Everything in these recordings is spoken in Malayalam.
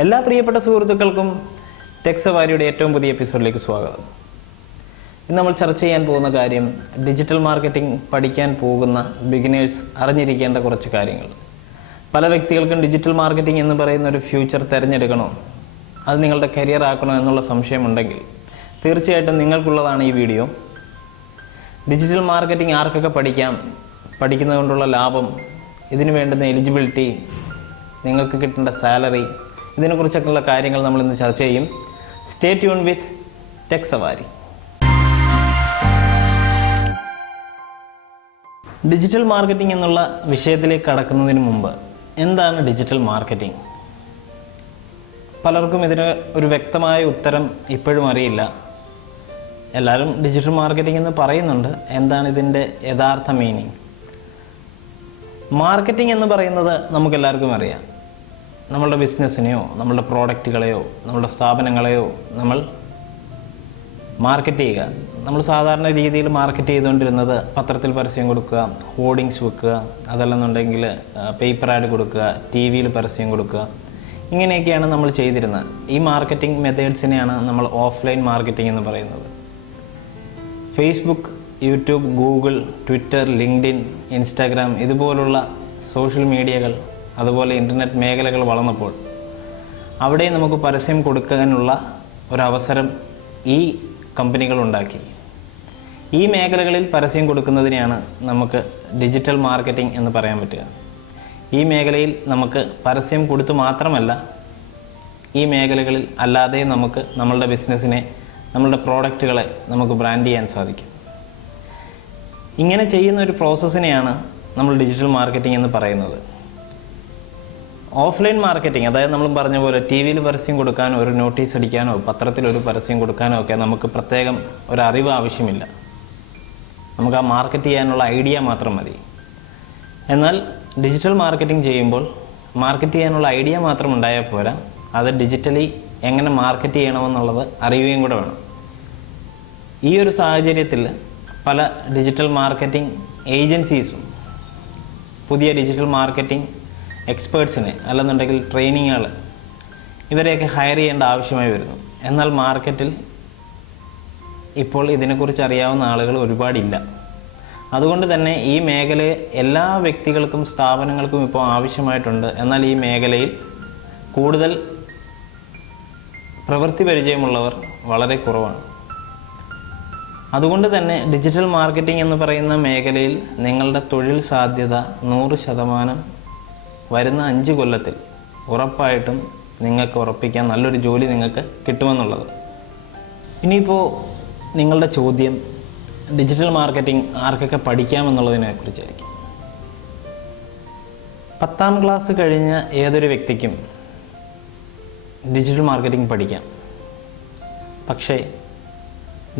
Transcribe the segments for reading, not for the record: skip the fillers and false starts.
എല്ലാ പ്രിയപ്പെട്ട സുഹൃത്തുക്കൾക്കും ടെക് സവാരിയുടെ ഏറ്റവും പുതിയ എപ്പിസോഡിലേക്ക് സ്വാഗതം. ഇന്ന് നമ്മൾ ചർച്ച ചെയ്യാൻ പോകുന്ന കാര്യം ഡിജിറ്റൽ മാർക്കറ്റിംഗ് പഠിക്കാൻ പോകുന്ന ബിഗിനേഴ്സ് അറിഞ്ഞിരിക്കേണ്ട കുറച്ച് കാര്യങ്ങൾ. പല വ്യക്തികൾക്കും ഡിജിറ്റൽ മാർക്കറ്റിംഗ് എന്ന് പറയുന്ന ഒരു ഫ്യൂച്ചർ തിരഞ്ഞെടുക്കണോ, അത് നിങ്ങളുടെ കരിയർ ആക്കണോ എന്നുള്ള സംശയമുണ്ടെങ്കിൽ തീർച്ചയായിട്ടും നിങ്ങൾക്കുള്ളതാണ് ഈ വീഡിയോ. ഡിജിറ്റൽ മാർക്കറ്റിംഗ് ആർക്കൊക്കെ പഠിക്കാം, പഠിക്കുന്നതുകൊണ്ടുള്ള ലാഭം, ഇതിന് വേണ്ടുന്ന എലിജിബിലിറ്റി, നിങ്ങൾക്ക് കിട്ടേണ്ട സാലറി, ഇതിനെക്കുറിച്ചൊക്കെയുള്ള കാര്യങ്ങൾ നമ്മൾ ഇന്ന് ചർച്ച ചെയ്യും. സ്റ്റേ ട്യൂൺ വിത്ത് ടെക് സവാരി. ഡിജിറ്റൽ മാർക്കറ്റിംഗ് എന്നുള്ള വിഷയത്തിലേക്ക് കടക്കുന്നതിന് മുമ്പ് എന്താണ് ഡിജിറ്റൽ മാർക്കറ്റിംഗ്? പലർക്കും ഇതിന് ഒരു വ്യക്തമായ ഉത്തരം ഇപ്പോഴും അറിയില്ല. എല്ലാവരും ഡിജിറ്റൽ മാർക്കറ്റിംഗ് എന്ന് പറയുന്നുണ്ട്. എന്താണ് ഇതിൻ്റെ യഥാർത്ഥ മീനിങ്? മാർക്കറ്റിംഗ് എന്ന് പറയുന്നത് നമുക്കെല്ലാവർക്കും അറിയാം. നമ്മളുടെ ബിസിനസ്സിനെയോ നമ്മളുടെ പ്രോഡക്റ്റുകളെയോ നമ്മളുടെ സ്ഥാപനങ്ങളെയോ നമ്മൾ മാർക്കറ്റ് ചെയ്യുക. നമ്മൾ സാധാരണ രീതിയിൽ മാർക്കറ്റ് ചെയ്തുകൊണ്ടിരുന്നത് പത്രത്തിൽ പരസ്യം കൊടുക്കുക, ഹോർഡിങ്സ് വെക്കുക, അതല്ലെന്നുണ്ടെങ്കിൽ പേപ്പർ ആഡ് കൊടുക്കുക, ടി വിയിൽ പരസ്യം കൊടുക്കുക, ഇങ്ങനെയൊക്കെയാണ് നമ്മൾ ചെയ്തിരുന്നത്. ഈ മാർക്കറ്റിംഗ് മെത്തേഡ്സിനെയാണ് നമ്മൾ ഓഫ്ലൈൻ മാർക്കറ്റിംഗ് എന്ന് പറയുന്നത്. Facebook, YouTube, Google, Twitter, LinkedIn, Instagram ഇതുപോലുള്ള സോഷ്യൽ മീഡിയകൾ, അതുപോലെ ഇൻ്റർനെറ്റ് മേഖലകൾ വളർന്നപ്പോൾ അവിടെ നമുക്ക് പരസ്യം കൊടുക്കാനുള്ള ഒരവസരം ഈ കമ്പനികൾ ഉണ്ടാക്കി. ഈ മേഖലകളിൽ പരസ്യം കൊടുക്കുന്നതിനെയാണ് നമുക്ക് ഡിജിറ്റൽ മാർക്കറ്റിംഗ് എന്ന് പറയാൻ പറ്റുക. ഈ മേഖലയിൽ നമുക്ക് പരസ്യം കൊടുത്തു മാത്രമല്ല, ഈ മേഖലകളിൽ അല്ലാതെ നമുക്ക് നമ്മളുടെ ബിസിനസ്സിനെ, നമ്മളുടെ പ്രോഡക്റ്റുകളെ നമുക്ക് ബ്രാൻഡ് ചെയ്യാൻ സാധിക്കും. ഇങ്ങനെ ചെയ്യുന്ന ഒരു പ്രോസസ്സിനെയാണ് നമ്മൾ ഡിജിറ്റൽ മാർക്കറ്റിംഗ് എന്ന് പറയുന്നത്. ഓഫ്ലൈൻ മാർക്കറ്റിംഗ്, അതായത് നമ്മൾ പറഞ്ഞ പോലെ ടി വിയിൽ പരസ്യം കൊടുക്കാനോ ഒരു നോട്ടീസ് അടിക്കാനോ പത്രത്തിലൊരു പരസ്യം കൊടുക്കാനോ ഒക്കെ നമുക്ക് പ്രത്യേകം ഒരറിവ് ആവശ്യമില്ല. നമുക്ക് ആ മാർക്കറ്റ് ചെയ്യാനുള്ള ഐഡിയ മാത്രം മതി. എന്നാൽ ഡിജിറ്റൽ മാർക്കറ്റിംഗ് ചെയ്യുമ്പോൾ മാർക്കറ്റ് ചെയ്യാനുള്ള ഐഡിയ മാത്രം ഉണ്ടായാൽ പോരാ, അത് ഡിജിറ്റലി എങ്ങനെ മാർക്കറ്റ് ചെയ്യണമെന്നുള്ളത് അറിയുകയും കൂടെ വേണം. ഈ ഒരു സാഹചര്യത്തിൽ പല ഡിജിറ്റൽ മാർക്കറ്റിംഗ് ഏജൻസീസും പുതിയ ഡിജിറ്റൽ മാർക്കറ്റിംഗ് എക്സ്പേർട്സിനെ അല്ലെന്നുണ്ടെങ്കിൽ ട്രെയിനിങ്ങുകൾ ഇവരെയൊക്കെ ഹയർ ചെയ്യേണ്ട ആവശ്യമായി വരുന്നു. എന്നാൽ മാർക്കറ്റിൽ ഇപ്പോൾ ഇതിനെക്കുറിച്ച് അറിയാവുന്ന ആളുകൾ ഒരുപാടില്ല. അതുകൊണ്ട് തന്നെ ഈ മേഖലയെ എല്ലാ വ്യക്തികൾക്കും സ്ഥാപനങ്ങൾക്കും ഇപ്പോൾ ആവശ്യമായിട്ടുണ്ട്. എന്നാൽ ഈ മേഖലയിൽ കൂടുതൽ പ്രവൃത്തി പരിചയമുള്ളവർ വളരെ കുറവാണ്. അതുകൊണ്ട് തന്നെ ഡിജിറ്റൽ മാർക്കറ്റിംഗ് എന്ന് പറയുന്ന മേഖലയിൽ നിങ്ങളുടെ തൊഴിൽ സാധ്യത 100% വരുന്ന 5 കൊല്ലത്തിൽ ഉറപ്പായിട്ടും നിങ്ങൾക്ക് ഉറപ്പിക്കാൻ നല്ലൊരു ജോലി നിങ്ങൾക്ക് കിട്ടുമെന്നുള്ളത്. ഇനിയിപ്പോൾ നിങ്ങളുടെ ചോദ്യം ഡിജിറ്റൽ മാർക്കറ്റിംഗ് ആർക്കൊക്കെ പഠിക്കാമെന്നുള്ളതിനെ കുറിച്ചായിരിക്കും. 10ാം ക്ലാസ് കഴിഞ്ഞ ഏതൊരു വ്യക്തിക്കും ഡിജിറ്റൽ മാർക്കറ്റിംഗ് പഠിക്കാം. പക്ഷേ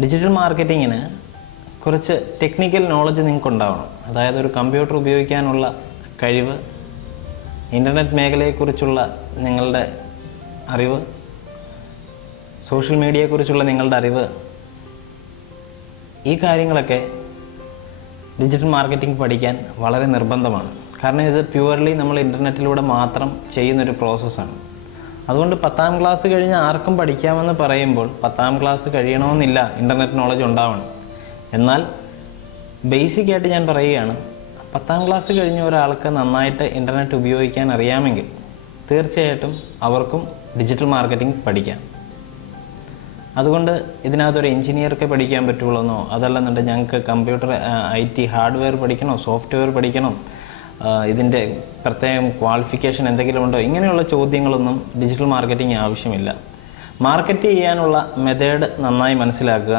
ഡിജിറ്റൽ മാർക്കറ്റിങ്ങിന് കുറച്ച് ടെക്നിക്കൽ നോളജ് നിങ്ങൾക്കുണ്ടാവണം. അതായത് ഒരു കമ്പ്യൂട്ടർ ഉപയോഗിക്കാനുള്ള കഴിവ്, ഇൻ്റർനെറ്റ് മേഖലയെക്കുറിച്ചുള്ള നിങ്ങളുടെ അറിവ്, സോഷ്യൽ മീഡിയയെക്കുറിച്ചുള്ള നിങ്ങളുടെ അറിവ്, ഈ കാര്യങ്ങളൊക്കെ ഡിജിറ്റൽ മാർക്കറ്റിംഗ് പഠിക്കാൻ വളരെ നിർബന്ധമാണ്. കാരണം ഇത് പ്യുവർലി നമ്മൾ ഇൻ്റർനെറ്റിലൂടെ മാത്രം ചെയ്യുന്നൊരു പ്രോസസ്സാണ്. അതുകൊണ്ട് 10ാം ക്ലാസ് കഴിഞ്ഞ് ആർക്കും പഠിക്കാമെന്ന് പറയുമ്പോൾ 10ാം ക്ലാസ് കഴിയണമെന്നില്ല ഇൻ്റർനെറ്റ് നോളജ് ഉണ്ടാവണം. എന്നാൽ ബേസിക്കായിട്ട് ഞാൻ പറയുകയാണ്, 10ാം ക്ലാസ് കഴിഞ്ഞ ഒരാൾക്ക് നന്നായിട്ട് ഇൻ്റർനെറ്റ് ഉപയോഗിക്കാൻ അറിയാമെങ്കിൽ തീർച്ചയായിട്ടും അവർക്കും ഡിജിറ്റൽ മാർക്കറ്റിംഗ് പഠിക്കാം. അതുകൊണ്ട് ഇതിനകത്തൊരു എഞ്ചിനീയർക്ക് പഠിക്കാൻ പറ്റുള്ളൂന്നോ, അതല്ലെന്നുണ്ടെങ്കിൽ ഞങ്ങൾക്ക് കമ്പ്യൂട്ടർ IT ഹാർഡ്വെയർ പഠിക്കണോ, സോഫ്റ്റ്വെയർ പഠിക്കണോ, ഇതിൻ്റെ പ്രത്യേകം ക്വാളിഫിക്കേഷൻ എന്തെങ്കിലും ഉണ്ടോ, ഇങ്ങനെയുള്ള ചോദ്യങ്ങളൊന്നും ഡിജിറ്റൽ മാർക്കറ്റിംഗ് ആവശ്യമില്ല. മാർക്കറ്റ് ചെയ്യാനുള്ള മെത്തേഡ് നന്നായി മനസ്സിലാക്കുക.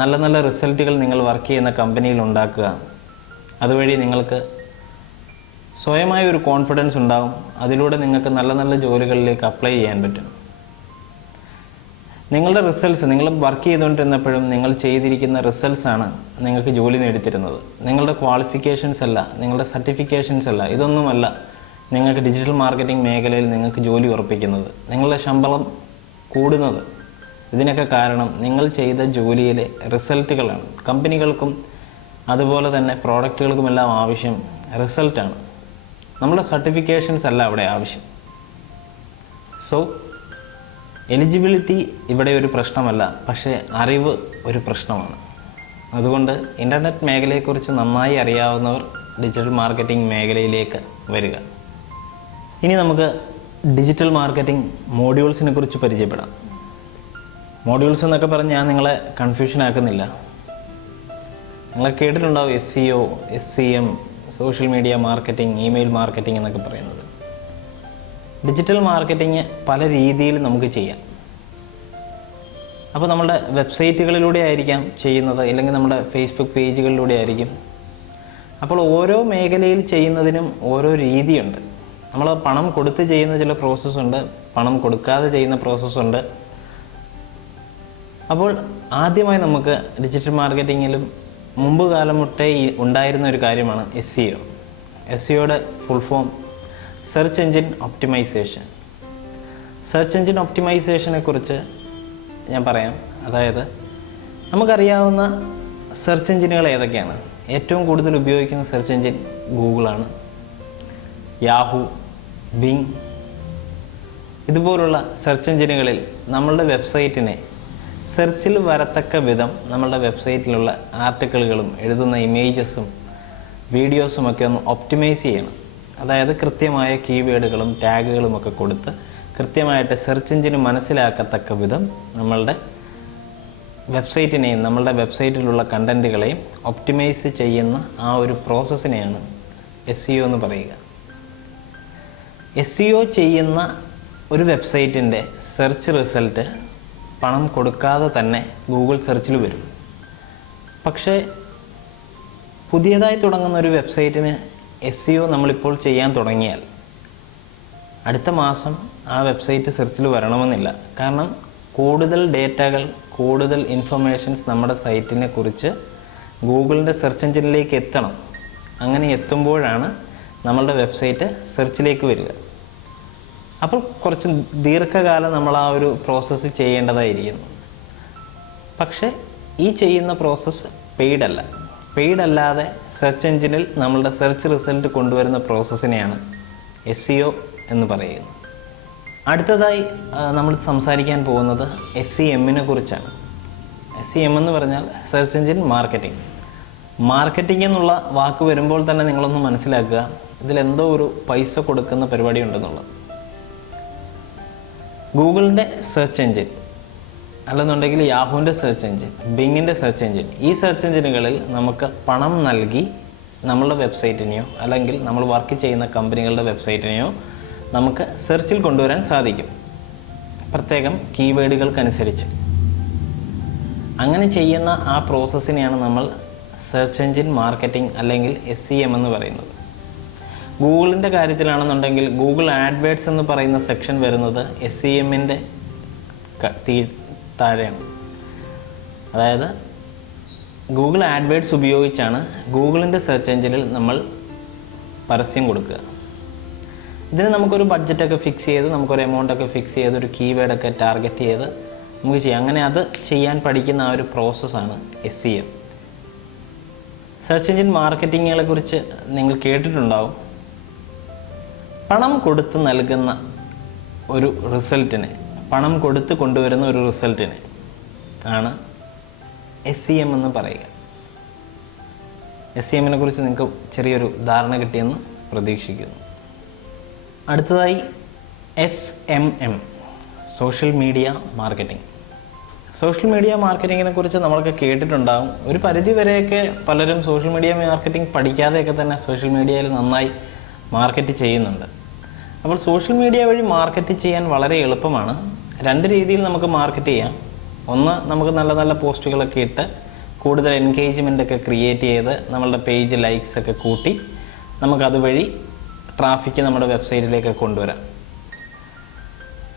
നല്ല നല്ല റിസൾട്ടുകൾ നിങ്ങൾ വർക്ക് ചെയ്യുന്ന കമ്പനിയിൽ ഉണ്ടാക്കുക. അതുവഴി നിങ്ങൾക്ക് സ്വയമായ ഒരു കോൺഫിഡൻസ് ഉണ്ടാകും. അതിലൂടെ നിങ്ങൾക്ക് നല്ല നല്ല ജോലികളിലേക്ക് അപ്ലൈ ചെയ്യാൻ പറ്റും. നിങ്ങളുടെ റിസൾട്ട്സ്, നിങ്ങൾ വർക്ക് ചെയ്തുകൊണ്ടിരുന്നപ്പോഴും നിങ്ങൾ ചെയ്തിരിക്കുന്ന റിസൾട്ട്സാണ് നിങ്ങൾക്ക് ജോലി നേടിത്തരുന്നത്. നിങ്ങളുടെ ക്വാളിഫിക്കേഷൻസ് അല്ല, നിങ്ങളുടെ സർട്ടിഫിക്കേഷൻസ് അല്ല, ഇതൊന്നുമല്ല നിങ്ങൾക്ക് ഡിജിറ്റൽ മാർക്കറ്റിംഗ് മേഖലയിൽ നിങ്ങൾക്ക് ജോലി ഉറപ്പിക്കുന്നത്, നിങ്ങളുടെ ശമ്പളം കൂടുന്നത്. ഇതിനൊക്കെ കാരണം നിങ്ങൾ ചെയ്ത ജോലിയിലെ റിസൾട്ടുകളാണ്. കമ്പനികൾക്കും അതുപോലെ തന്നെ പ്രോഡക്റ്റുകൾക്കുമെല്ലാം ആവശ്യം റിസൾട്ടാണ്. നമ്മുടെ സർട്ടിഫിക്കേഷൻസ് അല്ല അവിടെ ആവശ്യം. സോ എലിജിബിലിറ്റി ഇവിടെ ഒരു പ്രശ്നമല്ല, പക്ഷേ അറിവ് ഒരു പ്രശ്നമാണ്. അതുകൊണ്ട് ഇൻ്റർനെറ്റ് മേഖലയെക്കുറിച്ച് നന്നായി അറിയാവുന്നവർ ഡിജിറ്റൽ മാർക്കറ്റിംഗ് മേഖലയിലേക്ക് വരിക. ഇനി നമുക്ക് ഡിജിറ്റൽ മാർക്കറ്റിംഗ് മോഡ്യൂൾസിനെ കുറിച്ച് പരിചയപ്പെടാം. മോഡ്യൂൾസ് എന്നൊക്കെ പറഞ്ഞ് ഞാൻ നിങ്ങളെ കൺഫ്യൂഷൻ ആക്കുന്നില്ല. നിങ്ങൾ കേട്ടിട്ടുണ്ടാവും SEO, SCM, social media marketing, email marketing എന്നൊക്കെ പറയുന്നത്. ഡിജിറ്റൽ മാർക്കറ്റിംഗ് പല രീതിയിൽ നമുക്ക് ചെയ്യാം. അപ്പോൾ നമ്മുടെ വെബ്സൈറ്റുകളിലൂടെ ആയിരിക്കാം ചെയ്യുന്നത്, അല്ലെങ്കിൽ നമ്മുടെ ഫേസ്ബുക്ക് പേജുകളിലൂടെ ആയിരിക്കും. അപ്പോൾ ഓരോ മേഖലയിൽ ചെയ്യുന്നതിനും ഓരോ രീതിയുണ്ട്. നമ്മൾ പണം കൊടുത്ത് ചെയ്യുന്ന ചില പ്രോസസ്സുണ്ട്, പണം കൊടുക്കാതെ ചെയ്യുന്ന പ്രോസസ്സുണ്ട്. അപ്പോൾ ആദ്യമായി നമുക്ക് ഡിജിറ്റൽ മാർക്കറ്റിങ്ങിലും മുമ്പ് കാലം മുട്ടേ ഉണ്ടായിരുന്ന ഒരു കാര്യമാണ് SEO. SEOയുടെ full form search engine optimisation. Search engine ഒപ്റ്റിമൈസേഷനെ കുറിച്ച് ഞാൻ പറയാം. അതായത് നമുക്കറിയാവുന്ന സെർച്ച് എഞ്ചിനുകൾ ഏതൊക്കെയാണ്? ഏറ്റവും കൂടുതൽ ഉപയോഗിക്കുന്ന സെർച്ച് എഞ്ചിൻ ഗൂഗിളാണ്, യാഹൂ, ബിങ്. ഇതുപോലുള്ള സെർച്ച് എഞ്ചിനുകളിൽ നമ്മളുടെ വെബ്സൈറ്റിനെ സെർച്ചിൽ വരത്തക്ക വിധം നമ്മളുടെ വെബ്സൈറ്റിലുള്ള ആർട്ടിക്കിളുകളും എഴുതുന്ന ഇമേജസും വീഡിയോസും ഒക്കെ ഒന്ന് ഒപ്റ്റിമൈസ് ചെയ്യണം. അതായത് കൃത്യമായ കീവേഡുകളും ടാഗുകളും ഒക്കെ കൊടുത്ത് കൃത്യമായിട്ട് സെർച്ച് എഞ്ചിന് മനസ്സിലാക്കത്തക്ക വിധം നമ്മളുടെ വെബ്സൈറ്റിനെയും നമ്മളുടെ വെബ്സൈറ്റിലുള്ള കണ്ടൻറ്റുകളെയും ഒപ്റ്റിമൈസ് ചെയ്യുന്ന ആ ഒരു പ്രോസസ്സിനെയാണ് SEO എന്ന് പറയുക. SEO ചെയ്യുന്ന ഒരു വെബ്സൈറ്റിൻ്റെ സെർച്ച് റിസൾട്ട് പണം കൊടുക്കാതെ തന്നെ ഗൂഗിൾ സെർച്ചിൽ വരും. പക്ഷേ പുതിയതായി തുടങ്ങുന്ന ഒരു വെബ്സൈറ്റിന് SEO നമ്മളിപ്പോൾ ചെയ്യാൻ തുടങ്ങിയാൽ അടുത്ത മാസം ആ വെബ്സൈറ്റ് സെർച്ചിൽ വരണമെന്നില്ല. കാരണം കൂടുതൽ ഡേറ്റകൾ, കൂടുതൽ ഇൻഫർമേഷൻസ് നമ്മുടെ സൈറ്റിനെ കുറിച്ച് ഗൂഗിളിൻ്റെ സെർച്ച് എഞ്ചിനിലേക്ക് എത്തണം. അങ്ങനെ എത്തുമ്പോഴാണ് നമ്മളുടെ വെബ്സൈറ്റ് സെർച്ചിലേക്ക് വരിക. അപ്പോൾ കുറച്ച് ദീർഘകാലം നമ്മൾ ആ ഒരു പ്രോസസ്സ് ചെയ്യേണ്ടതായിരിക്കുന്നു. പക്ഷേ ഈ ചെയ്യുന്ന പ്രോസസ്സ് പെയ്ഡ് അല്ല. പെയ്ഡ് അല്ലാതെ സെർച്ച് എഞ്ചിനിൽ നമ്മളുടെ സെർച്ച് റിസൾട്ട് കൊണ്ടുവരുന്ന പ്രോസസ്സിനെയാണ് SEO എന്ന് പറയുന്നത്. അടുത്തതായി നമ്മൾ സംസാരിക്കാൻ പോകുന്നത് SEMനെ കുറിച്ചാണ്. SEM എന്ന് പറഞ്ഞാൽ സെർച്ച് എഞ്ചിൻ മാർക്കറ്റിംഗ്. മാർക്കറ്റിംഗ് എന്നുള്ള വാക്ക് വരുമ്പോൾ തന്നെ നിങ്ങളൊന്ന് മനസ്സിലാക്കുക, ഇതിലെന്തോ ഒരു പൈസ കൊടുക്കുന്ന പരിപാടി ഉണ്ടെന്നുള്ളത്. ഗൂഗിളിൻ്റെ സെർച്ച് എഞ്ചിൻ അല്ലെന്നുണ്ടെങ്കിൽ യാഹൂവിൻ്റെ സെർച്ച് എഞ്ചിൻ, ബിങ്ങിൻ്റെ സെർച്ച് എഞ്ചിൻ, ഈ സെർച്ച് എഞ്ചിനുകളിൽ നമുക്ക് പണം നൽകി നമ്മളുടെ വെബ്സൈറ്റിനെയോ അല്ലെങ്കിൽ നമ്മൾ വർക്ക് ചെയ്യുന്ന കമ്പനികളുടെ വെബ്സൈറ്റിനെയോ നമുക്ക് സെർച്ചിൽ കൊണ്ടുവരാൻ സാധിക്കും, പ്രത്യേകം കീവേഡുകൾക്കനുസരിച്ച്. അങ്ങനെ ചെയ്യുന്ന ആ പ്രോസസ്സിനെയാണ് നമ്മൾ സെർച്ച് എഞ്ചിൻ മാർക്കറ്റിംഗ് അല്ലെങ്കിൽ SEM എന്ന് പറയുന്നത്. ഗൂഗിളിൻ്റെ കാര്യത്തിലാണെന്നുണ്ടെങ്കിൽ ഗൂഗിൾ ആഡ്വേർഡ്സ് എന്ന് പറയുന്ന സെക്ഷൻ വരുന്നത് SEMൻ്റെ താഴെയാണ്. അതായത് ഗൂഗിൾ ആഡ്വേർഡ്സ് ഉപയോഗിച്ചാണ് ഗൂഗിളിൻ്റെ സെർച്ച് എഞ്ചിനിൽ നമ്മൾ പരസ്യം കൊടുക്കുക. ഇതിന് നമുക്കൊരു ബഡ്ജറ്റൊക്കെ ഫിക്സ് ചെയ്ത്, നമുക്കൊരു എമൗണ്ടൊക്കെ ഫിക്സ് ചെയ്ത്, ഒരു കീവേഡൊക്കെ ടാർഗറ്റ് ചെയ്ത് നമുക്ക് ചെയ്യാം. അങ്ങനെ അത് ചെയ്യാൻ പഠിക്കുന്ന ആ ഒരു പ്രോസസ്സാണ് SEM. സെർച്ച് എഞ്ചിൻ മാർക്കറ്റിങ്ങുകളെ കുറിച്ച് നിങ്ങൾ കേട്ടിട്ടുണ്ടാവും. പണം കൊടുത്ത് നൽകുന്ന ഒരു റിസൾട്ടിനെ, പണം കൊടുത്ത് കൊണ്ടുവരുന്ന ഒരു റിസൾട്ടിനെ ആണ് SEM എന്ന് പറയുക. SEMനെ കുറിച്ച് നിങ്ങൾക്ക് ചെറിയൊരു ധാരണ കിട്ടിയെന്ന് പ്രതീക്ഷിക്കുന്നു. അടുത്തതായി SMM, social media marketing. Social media മാർക്കറ്റിങ്ങിനെ കുറിച്ച് നമ്മളൊക്കെ കേട്ടിട്ടുണ്ടാകും. ഒരു പരിധി വരെയൊക്കെ പലരും സോഷ്യൽ മീഡിയ മാർക്കറ്റിംഗ് പഠിക്കാതെയൊക്കെ തന്നെ സോഷ്യൽ മീഡിയയിൽ നന്നായി മാർക്കറ്റ് ചെയ്യുന്നുണ്ട്. അപ്പോൾ സോഷ്യൽ മീഡിയ വഴി മാർക്കറ്റ് ചെയ്യാൻ വളരെ എളുപ്പമാണ്. രണ്ട് രീതിയിൽ നമുക്ക് മാർക്കറ്റ് ചെയ്യാം. ഒന്ന്, നമുക്ക് നല്ല നല്ല പോസ്റ്റുകളൊക്കെ ഇട്ട് കൂടുതൽ എൻഗേജ്മെൻ്റ് ഒക്കെ ക്രിയേറ്റ് ചെയ്ത് നമ്മളുടെ പേജ് ലൈക്സ് ഒക്കെ കൂട്ടി നമുക്കതുവഴി ട്രാഫിക്ക് നമ്മുടെ വെബ്സൈറ്റിലേക്ക് കൊണ്ടുവരാം.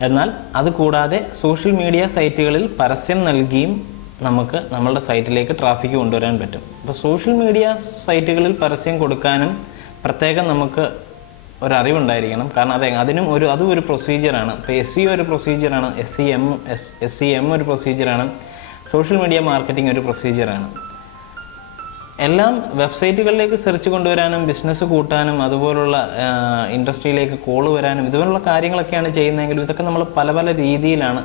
എന്നാൽ അതുകൂടാതെ സോഷ്യൽ മീഡിയ സൈറ്റുകളിൽ പരസ്യം നൽകിയും നമുക്ക് നമ്മളുടെ സൈറ്റിലേക്ക് ട്രാഫിക്ക് കൊണ്ടുവരാൻ പറ്റും. അപ്പോൾ സോഷ്യൽ മീഡിയ സൈറ്റുകളിൽ പരസ്യം കൊടുക്കാനും പ്രത്യേകം നമുക്ക് ഒരറിവുണ്ടായിരിക്കണം. കാരണം അതും ഒരു പ്രൊസീജിയറാണ്. ഇപ്പോൾ SEO ഒരു പ്രൊസീജിയറാണ്, SEM ഒരു പ്രൊസീജിയറാണ്, സോഷ്യൽ മീഡിയ മാർക്കറ്റിംഗ് ഒരു പ്രൊസീജിയറാണ്. എല്ലാം വെബ്സൈറ്റുകളിലേക്ക് സെർച്ച് കൊണ്ടുവരാനും ബിസിനസ് കൂട്ടാനും അതുപോലുള്ള ഇൻഡസ്ട്രിയിലേക്ക് കോൾ വരാനും ഇതുപോലുള്ള കാര്യങ്ങളൊക്കെയാണ് ചെയ്യുന്നതെങ്കിലും ഇതൊക്കെ നമ്മൾ പല പല രീതിയിലാണ്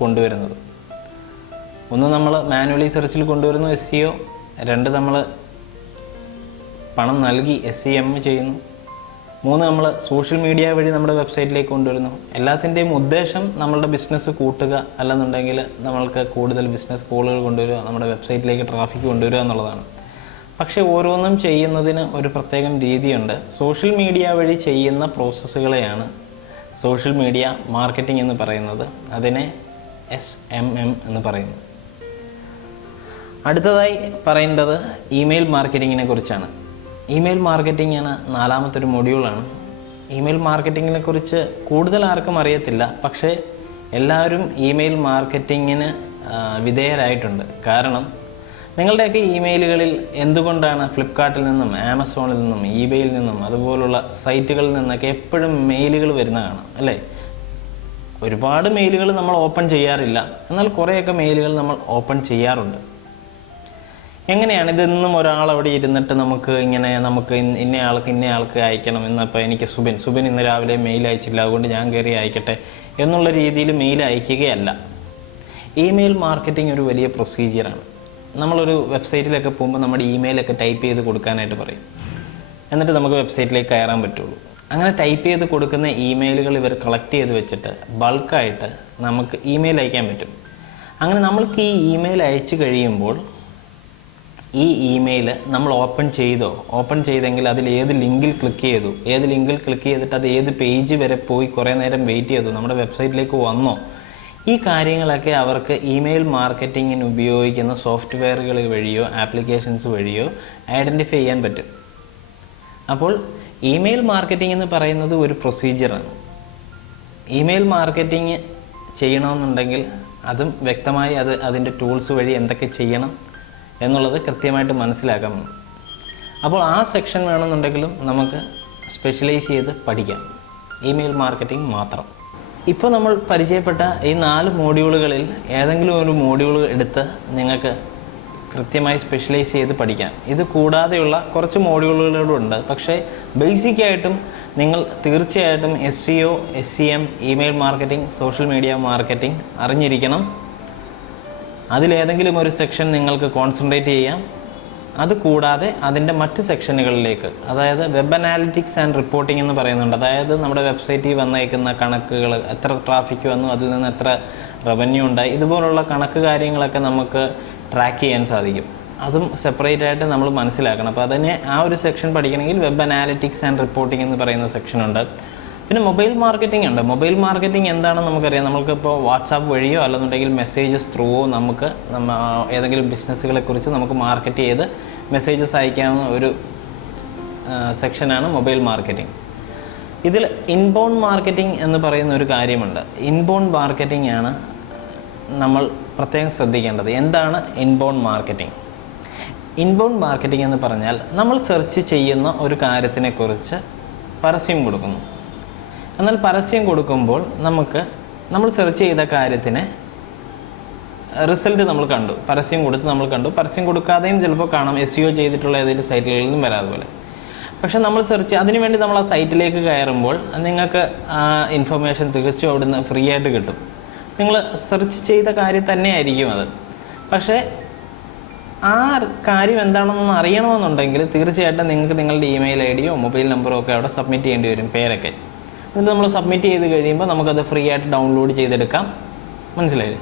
കൊണ്ടുവരുന്നത്. ഒന്ന് നമ്മൾ മാനുവലി സെർച്ചിൽ കൊണ്ടുവരുന്നു SEO, രണ്ട് നമ്മൾ പണം നൽകി SEM ചെയ്യുന്നു, മൂന്ന് നമ്മൾ സോഷ്യൽ മീഡിയ വഴി നമ്മുടെ വെബ്സൈറ്റിലേക്ക് കൊണ്ടുവരുന്നു. എല്ലാത്തിൻ്റെയും ഉദ്ദേശം നമ്മളുടെ ബിസിനസ് കൂട്ടുക, അല്ലെന്നുണ്ടെങ്കിൽ നമ്മൾക്ക് കൂടുതൽ ബിസിനസ് കോളുകൾ കൊണ്ടുവരിക, നമ്മുടെ വെബ്സൈറ്റിലേക്ക് ട്രാഫിക് കൊണ്ടുവരിക എന്നുള്ളതാണ്. പക്ഷേ ഓരോന്നും ചെയ്യുന്നതിന് ഒരു പ്രത്യേകം രീതിയുണ്ട്. സോഷ്യൽ മീഡിയ വഴി ചെയ്യുന്ന പ്രോസസ്സുകളെയാണ് സോഷ്യൽ മീഡിയ മാർക്കറ്റിംഗ് എന്ന് പറയുന്നത്. അതിനെ SMM എന്ന് പറയുന്നു. അടുത്തതായി പറയുന്നത് ഇമെയിൽ മാർക്കറ്റിങ്ങിനെ കുറിച്ചാണ്. ഇമെയിൽ മാർക്കറ്റിംഗ് ആണ് നാലാമത്തെ ഒരു മൊഡ്യൂളാണ്. ഇമെയിൽ മാർക്കറ്റിങ്ങിനെ കുറിച്ച് കൂടുതൽ ആർക്കും അറിയത്തില്ല, പക്ഷേ എല്ലാവരും ഇമെയിൽ മാർക്കറ്റിങ്ങിന് വിധേയരായിട്ടുണ്ട്. കാരണം നിങ്ങളുടെയൊക്കെ ഇമെയിലുകളിൽ എന്തുകൊണ്ടാണ് ഫ്ലിപ്കാർട്ടിൽ നിന്നും ആമസോണിൽ നിന്നും eBayയിൽ നിന്നും അതുപോലുള്ള സൈറ്റുകളിൽ നിന്നൊക്കെ എപ്പോഴും മെയിലുകൾ വരുന്ന കാണാം അല്ലേ? ഒരുപാട് മെയിലുകൾ നമ്മൾ ഓപ്പൺ ചെയ്യാറില്ല, എന്നാൽ കുറേയൊക്കെ മെയിലുകൾ നമ്മൾ ഓപ്പൺ ചെയ്യാറുണ്ട്. എങ്ങനെയാണ് ഇതെന്നും ഒരാൾ അവിടെ ഇരുന്നിട്ട് നമുക്ക് ഇന്നയാൾക്ക് അയക്കണം എന്നപ്പോൾ എനിക്ക് സുബിൻ ഇന്ന് രാവിലെ മെയിൽ അയച്ചില്ല, അതുകൊണ്ട് ഞാൻ കയറി അയക്കട്ടെ എന്നുള്ള രീതിയിൽ മെയിൽ അയക്കുകയല്ല. ഇമെയിൽ മാർക്കറ്റിംഗ് ഒരു വലിയ പ്രൊസീജിയറാണ്. നമ്മളൊരു വെബ്സൈറ്റിലൊക്കെ പോകുമ്പോൾ നമ്മുടെ ഇമെയിലൊക്കെ ടൈപ്പ് ചെയ്ത് കൊടുക്കാനായിട്ട് പറയും, എന്നിട്ട് നമുക്ക് വെബ്സൈറ്റിലേക്ക് കയറാൻ പറ്റുള്ളൂ. അങ്ങനെ ടൈപ്പ് ചെയ്ത് കൊടുക്കുന്ന ഇമെയിലുകൾ ഇവർ കളക്ട് ചെയ്ത് വെച്ചിട്ട് ബൾക്കായിട്ട് നമുക്ക് ഇമെയിൽ അയക്കാൻ പറ്റും. അങ്ങനെ നമ്മൾക്ക് ഈ ഇമെയിൽ അയച്ചു കഴിയുമ്പോൾ ഈ ഇമെയിൽ നമ്മൾ ഓപ്പൺ ചെയ്തെങ്കിൽ അതിൽ ഏത് ലിങ്കിൽ ക്ലിക്ക് ചെയ്തിട്ട് അത് ഏത് പേജ് വരെ പോയി കുറേ നേരം വെയിറ്റ് ചെയ്തു, നമ്മുടെ വെബ്സൈറ്റിലേക്ക് വന്നോ, ഈ കാര്യങ്ങളൊക്കെ അവർക്ക് ഇമെയിൽ മാർക്കറ്റിങ്ങിന് ഉപയോഗിക്കുന്ന സോഫ്റ്റ്വെയറുകൾ വഴിയോ ആപ്ലിക്കേഷൻസ് വഴിയോ ഐഡൻറ്റിഫൈ ചെയ്യാൻ പറ്റും. അപ്പോൾ ഇമെയിൽ മാർക്കറ്റിംഗ് എന്ന് പറയുന്നത് ഒരു പ്രൊസീജിയറാണ്. ഇമെയിൽ മാർക്കറ്റിംഗ് ചെയ്യണമെന്നുണ്ടെങ്കിൽ അതും വ്യക്തമായി അതിൻ്റെ ടൂൾസ് വഴി എന്തൊക്കെ ചെയ്യണം എന്നുള്ളത് കൃത്യമായിട്ട് മനസ്സിലാക്കാം. അപ്പോൾ ആ സെക്ഷൻ വേണമെന്നുണ്ടെങ്കിലും നമുക്ക് സ്പെഷ്യലൈസ് ചെയ്ത് പഠിക്കാം, ഇമെയിൽ മാർക്കറ്റിംഗ് മാത്രം. ഇപ്പോൾ നമ്മൾ പരിചയപ്പെട്ട ഈ 4 മോഡ്യൂളുകളിൽ ഏതെങ്കിലും ഒരു മോഡ്യൂൾ എടുത്ത് നിങ്ങൾക്ക് കൃത്യമായി സ്പെഷ്യലൈസ് ചെയ്ത് പഠിക്കാം. ഇത് കൂടാതെയുള്ള കുറച്ച് മോഡ്യൂളുകളുണ്ട്, പക്ഷേ ബേസിക്കായിട്ടും നിങ്ങൾ തീർച്ചയായിട്ടും SEO, SEM, email marketing, social media marketing അറിഞ്ഞിരിക്കണം. അതിലേതെങ്കിലും ഒരു സെക്ഷൻ നിങ്ങൾക്ക് കോൺസെൻട്രേറ്റ് ചെയ്യാം. അതുകൂടാതെ അതിൻ്റെ മറ്റ് സെക്ഷനുകളിലേക്ക്, അതായത് വെബ് അനാലിറ്റിക്സ് ആൻഡ് റിപ്പോർട്ടിംഗ് എന്ന് പറയുന്നുണ്ട്. അതായത് നമ്മുടെ വെബ്സൈറ്റിൽ വന്നേക്കുന്ന കണക്കുകൾ, എത്ര ട്രാഫിക് വന്നു, അതിൽ നിന്ന് എത്ര റവന്യൂ ഉണ്ടായി, ഇതുപോലുള്ള കണക്ക് കാര്യങ്ങളൊക്കെ നമുക്ക് ട്രാക്ക് ചെയ്യാൻ സാധിക്കും. അതും സെപ്പറേറ്റ് ആയിട്ട് നമ്മൾ മനസ്സിലാക്കണം. അപ്പോൾ അതിനെ ആ ഒരു സെക്ഷൻ പഠിക്കണമെങ്കിൽ വെബ് അനാലിറ്റിക്സ് ആൻഡ് റിപ്പോർട്ടിംഗ് എന്ന് പറയുന്ന സെക്ഷനുണ്ട്. പിന്നെ മൊബൈൽ മാർക്കറ്റിംഗ് ഉണ്ട്. മൊബൈൽ മാർക്കറ്റിംഗ് എന്താണെന്ന് നമുക്കറിയാം. നമുക്കിപ്പോൾ വാട്സാപ്പ് വഴിയോ അല്ലെന്നുണ്ടെങ്കിൽ മെസ്സേജസ് ത്രൂവോ നമുക്ക് ഏതെങ്കിലും ബിസിനസ്സുകളെക്കുറിച്ച് നമുക്ക് മാർക്കറ്റ് ചെയ്ത് മെസ്സേജസ് അയക്കാവുന്ന ഒരു സെക്ഷനാണ് മൊബൈൽ മാർക്കറ്റിംഗ്. ഇതിൽ ഇൻബൗണ്ട് മാർക്കറ്റിംഗ് എന്ന് പറയുന്ന ഒരു കാര്യമുണ്ട്. ഇൻബൗണ്ട് മാർക്കറ്റിംഗ് ആണ് നമ്മൾ പ്രത്യേകം ശ്രദ്ധിക്കേണ്ടത്. എന്താണ് ഇൻബൗണ്ട് മാർക്കറ്റിംഗ്? ഇൻബൗണ്ട് മാർക്കറ്റിംഗ് എന്ന് പറഞ്ഞാൽ നമ്മൾ സെർച്ച് ചെയ്യുന്ന ഒരു കാര്യത്തിനെക്കുറിച്ച് പരസ്യം കൊടുക്കുന്നു. എന്നാൽ പരസ്യം കൊടുക്കുമ്പോൾ നമ്മൾ സെർച്ച് ചെയ്ത കാര്യത്തിന് റിസൾട്ട് നമ്മൾ കണ്ടു, പരസ്യം കൊടുത്ത് നമ്മൾ കണ്ടു. പരസ്യം കൊടുക്കാതെയും ചിലപ്പോൾ കാണാം, SEO ചെയ്തിട്ടുള്ള ഏതെങ്കിലും സൈറ്റുകളിൽ നിന്നും വരാതെ പോലെ. പക്ഷേ നമ്മൾ അതിനുവേണ്ടി നമ്മൾ ആ സൈറ്റിലേക്ക് കയറുമ്പോൾ നിങ്ങൾക്ക് ആ ഇൻഫർമേഷൻ തികച്ചും അവിടുന്ന് ഫ്രീ ആയിട്ട് കിട്ടും. നിങ്ങൾ സെർച്ച് ചെയ്ത കാര്യം തന്നെ ആയിരിക്കും അത്. പക്ഷേ ആ കാര്യം എന്താണെന്നൊന്ന് അറിയണമെന്നുണ്ടെങ്കിൽ തീർച്ചയായിട്ടും നിങ്ങൾക്ക് നിങ്ങളുടെ ഇമെയിൽ ID യോ മൊബൈൽ നമ്പറോ ഒക്കെ അവിടെ സബ്മിറ്റ് ചെയ്യേണ്ടി വരും, പേരൊക്കെ. എന്നിട്ട് നമ്മൾ സബ്മിറ്റ് ചെയ്ത് കഴിയുമ്പോൾ നമുക്കത് ഫ്രീ ആയിട്ട് ഡൗൺലോഡ് ചെയ്തെടുക്കാം. മനസ്സിലായില്ലേ?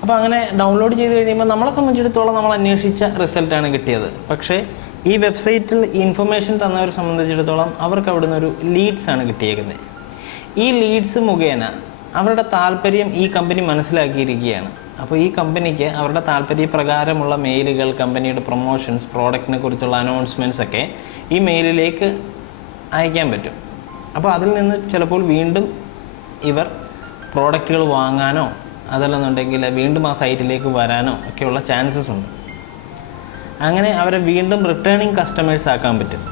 അപ്പോൾ അങ്ങനെ ഡൗൺലോഡ് ചെയ്ത് കഴിയുമ്പോൾ നമ്മളെ സംബന്ധിച്ചിടത്തോളം നമ്മൾ അന്വേഷിച്ച റിസൾട്ടാണ് കിട്ടിയത്. പക്ഷേ ഈ വെബ്സൈറ്റിൽ ഇൻഫർമേഷൻ തന്നവരെ സംബന്ധിച്ചിടത്തോളം അവർക്ക് അവിടുന്ന് ഒരു ലീഡ്സാണ് കിട്ടിയേക്കുന്നത്. ഈ ലീഡ്സ് മുഖേന അവരുടെ താല്പര്യം ഈ കമ്പനി മനസ്സിലാക്കിയിരിക്കുകയാണ്. അപ്പോൾ ഈ കമ്പനിക്ക് അവരുടെ താല്പര്യപ്രകാരമുള്ള മെയിലുകൾ, കമ്പനിയുടെ പ്രൊമോഷൻസ്, പ്രോഡക്റ്റിനെ കുറിച്ചുള്ള അനൗൺസ്മെൻറ്റ്സ് ഒക്കെ ഈ മെയിലിലേക്ക് അയക്കാൻ പറ്റും. അപ്പോൾ അതിൽ നിന്ന് ചിലപ്പോൾ വീണ്ടും ഇവർ പ്രോഡക്റ്റുകൾ വാങ്ങാനോ അതല്ലെന്നുണ്ടെങ്കിൽ വീണ്ടും ആ സൈറ്റിലേക്ക് വരാനോ ഒക്കെയുള്ള ചാൻസസ് ഉണ്ട്. അങ്ങനെ അവരെ വീണ്ടും റിട്ടേണിങ് കസ്റ്റമേഴ്സ് ആക്കാൻ പറ്റും.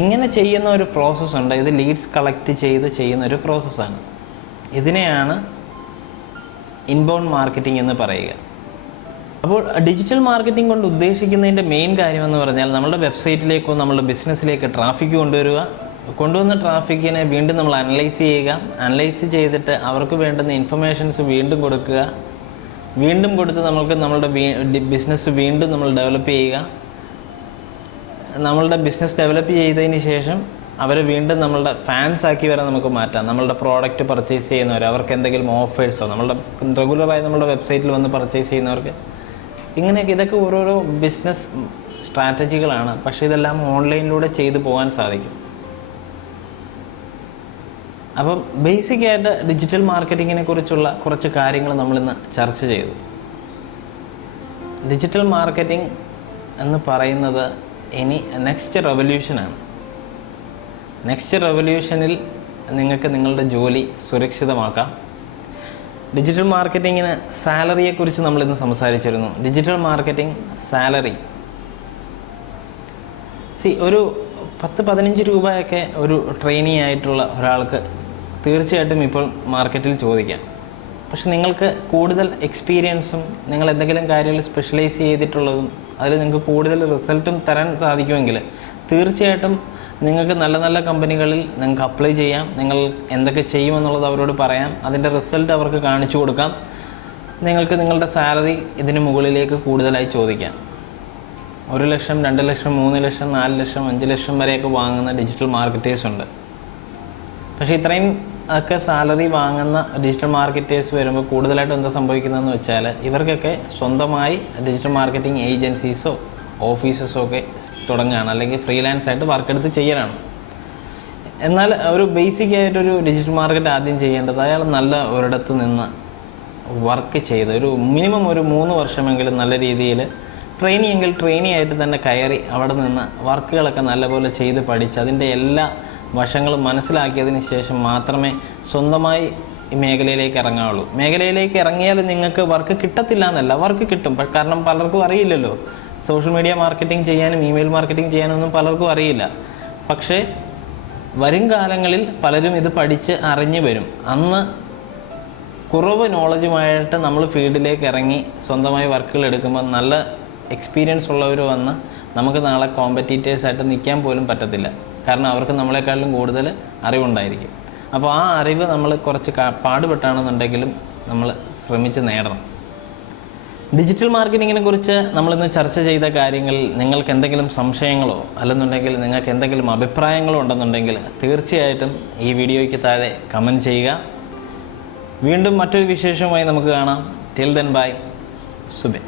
ഇങ്ങനെ ചെയ്യുന്ന ഒരു പ്രോസസ്സുണ്ട്. ഇത് ലീഡ്സ് കളക്ട് ചെയ്ത് ചെയ്യുന്ന ഒരു പ്രോസസ്സാണ്. ഇതിനെയാണ് ഇൻബൗണ്ട് മാർക്കറ്റിംഗ് എന്ന് പറയുക. അപ്പോൾ ഡിജിറ്റൽ മാർക്കറ്റിംഗ് കൊണ്ട് ഉദ്ദേശിക്കുന്നതിൻ്റെ മെയിൻ കാര്യമെന്ന് പറഞ്ഞാൽ നമ്മുടെ വെബ്സൈറ്റിലേക്കോ നമ്മുടെ ബിസിനസ്സിലേക്ക് ട്രാഫിക് കൊണ്ടുവന്ന ട്രാഫിക്കിനെ വീണ്ടും നമ്മൾ അനലൈസ് ചെയ്തിട്ട് അവർക്ക് വേണ്ടുന്ന ഇൻഫർമേഷൻസ് വീണ്ടും കൊടുത്ത് നമ്മളുടെ ബിസിനസ് വീണ്ടും നമ്മൾ ഡെവലപ്പ് ചെയ്യുക. നമ്മളുടെ ബിസിനസ് ഡെവലപ്പ് ചെയ്തതിന് ശേഷം അവരെ വീണ്ടും നമ്മളുടെ ഫാൻസ് ആക്കി വരെ നമുക്ക് മാറ്റാം. നമ്മളുടെ പ്രോഡക്റ്റ് പർച്ചേസ് ചെയ്യുന്നവർ, അവർക്ക് എന്തെങ്കിലും ഓഫേഴ്സോ, റെഗുലറായി നമ്മുടെ വെബ്സൈറ്റിൽ വന്ന് പർച്ചേസ് ചെയ്യുന്നവർക്ക്, ഇതൊക്കെ ഓരോരോ ബിസിനസ് സ്ട്രാറ്റജികളാണ്. പക്ഷേ ഇതെല്ലാം ഓൺലൈനിലൂടെ ചെയ്തു പോകാൻ സാധിക്കും. അപ്പം ബേസിക്കായിട്ട് ഡിജിറ്റൽ മാർക്കറ്റിങ്ങിനെ കുറിച്ചുള്ള കുറച്ച് കാര്യങ്ങൾ നമ്മളിന്ന് ചർച്ച ചെയ്തു. ഡിജിറ്റൽ മാർക്കറ്റിംഗ് എന്ന് പറയുന്നത് ഇനി നെക്സ്റ്റ് റെവല്യൂഷനാണ്. നെക്സ്റ്റ് റെവല്യൂഷനിൽ നിങ്ങൾക്ക് നിങ്ങളുടെ ജോലി സുരക്ഷിതമാക്കാം. ഡിജിറ്റൽ മാർക്കറ്റിങ്ങിന് സാലറിയെക്കുറിച്ച് നമ്മളിന്ന് സംസാരിച്ചിരുന്നു. ഡിജിറ്റൽ മാർക്കറ്റിംഗ് സാലറി ഒരു 10-15 രൂപയൊക്കെ ഒരു ട്രെയിനി ആയിട്ടുള്ള ഒരാൾക്ക് തീർച്ചയായിട്ടും ഇപ്പോൾ മാർക്കറ്റിൽ ചോദിക്കാം. പക്ഷെ നിങ്ങൾക്ക് കൂടുതൽ എക്സ്പീരിയൻസും നിങ്ങൾ എന്തെങ്കിലും കാര്യങ്ങളിൽ സ്പെഷ്യലൈസ് ചെയ്തിട്ടുള്ളതും അതിൽ നിങ്ങൾക്ക് കൂടുതൽ റിസൾട്ടും തരാൻ സാധിക്കുമെങ്കിൽ തീർച്ചയായിട്ടും നിങ്ങൾക്ക് നല്ല നല്ല കമ്പനികളിൽ നിങ്ങൾക്ക് അപ്ലൈ ചെയ്യാം. നിങ്ങൾ എന്തൊക്കെ ചെയ്യുമെന്നുള്ളത് അവരോട് പറയാം. അതിൻ്റെ റിസൾട്ട് അവർക്ക് കാണിച്ചു കൊടുക്കാം. നിങ്ങൾക്ക് നിങ്ങളുടെ സാലറി ഇതിന് മുകളിലേക്ക് കൂടുതലായി ചോദിക്കാം. 1 ലക്ഷം, 2 ലക്ഷം, 3 ലക്ഷം, 4 ലക്ഷം, 5 ലക്ഷം വരെയൊക്കെ വാങ്ങുന്ന ഡിജിറ്റൽ മാർക്കറ്റേഴ്സ് ഉണ്ട്. പക്ഷേ ഇത്രയും ഒക്കെ സാലറി വാങ്ങുന്ന ഡിജിറ്റൽ മാർക്കറ്റേഴ്സ് വരുമ്പോൾ കൂടുതലായിട്ടും എന്താ സംഭവിക്കുന്നതെന്ന് വെച്ചാൽ ഇവർക്കൊക്കെ സ്വന്തമായി ഡിജിറ്റൽ മാർക്കറ്റിംഗ് ഏജൻസീസോ ഓഫീസസോ ഒക്കെ തുടങ്ങുകയാണ്, അല്ലെങ്കിൽ ഫ്രീലാൻസ് ആയിട്ട് വർക്ക് എടുത്ത് ചെയ്യലാണ്. എന്നാൽ ഒരു ബേസിക് ആയിട്ടൊരു ഡിജിറ്റൽ മാർക്കറ്റ് ആദ്യം ചെയ്യേണ്ടത് അയാൾ നല്ല ഒരിടത്ത് നിന്ന് വർക്ക് ചെയ്ത് ഒരു മിനിമം 3 വർഷമെങ്കിലും നല്ല രീതിയിൽ ട്രെയിനി ആയിട്ട് തന്നെ കയറി അവിടെ നിന്ന് വർക്കുകളൊക്കെ നല്ലപോലെ ചെയ്ത് പഠിച്ച് അതിൻ്റെ എല്ലാ വശങ്ങളും മനസ്സിലാക്കിയതിന് ശേഷം മാത്രമേ സ്വന്തമായി ഈ മേഖലയിലേക്ക് ഇറങ്ങാവുള്ളൂ. മേഖലയിലേക്ക് ഇറങ്ങിയാൽ നിങ്ങൾക്ക് വർക്ക് കിട്ടത്തില്ല എന്നല്ല, വർക്ക് കിട്ടും. കാരണം പലർക്കും അറിയില്ലല്ലോ, സോഷ്യൽ മീഡിയ മാർക്കറ്റിംഗ് ചെയ്യാനും ഇമെയിൽ മാർക്കറ്റിംഗ് ചെയ്യാനൊന്നും പലർക്കും അറിയില്ല. പക്ഷേ വരും കാലങ്ങളിൽ പലരും ഇത് പഠിച്ച് അറിഞ്ഞു വരും. അന്ന് കുറവ് നോളജുമായിട്ട് നമ്മൾ ഫീൽഡിലേക്ക് ഇറങ്ങി സ്വന്തമായി വർക്കുകൾ എടുക്കുമ്പോൾ നല്ല എക്സ്പീരിയൻസ് ഉള്ളവർ വന്ന് നമുക്ക് നാളെ കോമ്പറ്റീറ്റേഴ്സായിട്ട് നിൽക്കാൻ പോലും പറ്റത്തില്ല. കാരണം അവർക്ക് നമ്മളെക്കാളും കൂടുതൽ അറിവുണ്ടായിരിക്കും. അപ്പോൾ ആ അറിവ് നമ്മൾ കുറച്ച് പാടുപെട്ടാണെന്നുണ്ടെങ്കിലും നമ്മൾ ശ്രമിച്ച് നേടണം. ഡിജിറ്റൽ മാർക്കറ്റിങ്ങിനെ കുറിച്ച് നമ്മളിന്ന് ചർച്ച ചെയ്ത കാര്യങ്ങളിൽ നിങ്ങൾക്ക് എന്തെങ്കിലും സംശയങ്ങളോ അല്ലെന്നുണ്ടെങ്കിൽ നിങ്ങൾക്ക് എന്തെങ്കിലും അഭിപ്രായങ്ങളോ ഉണ്ടെന്നുണ്ടെങ്കിൽ തീർച്ചയായിട്ടും ഈ വീഡിയോയ്ക്ക് താഴെ കമൻറ്റ് ചെയ്യുക. വീണ്ടും മറ്റൊരു വിശേഷവുമായി നമുക്ക് കാണാം. Till then bye. സുബിൻ.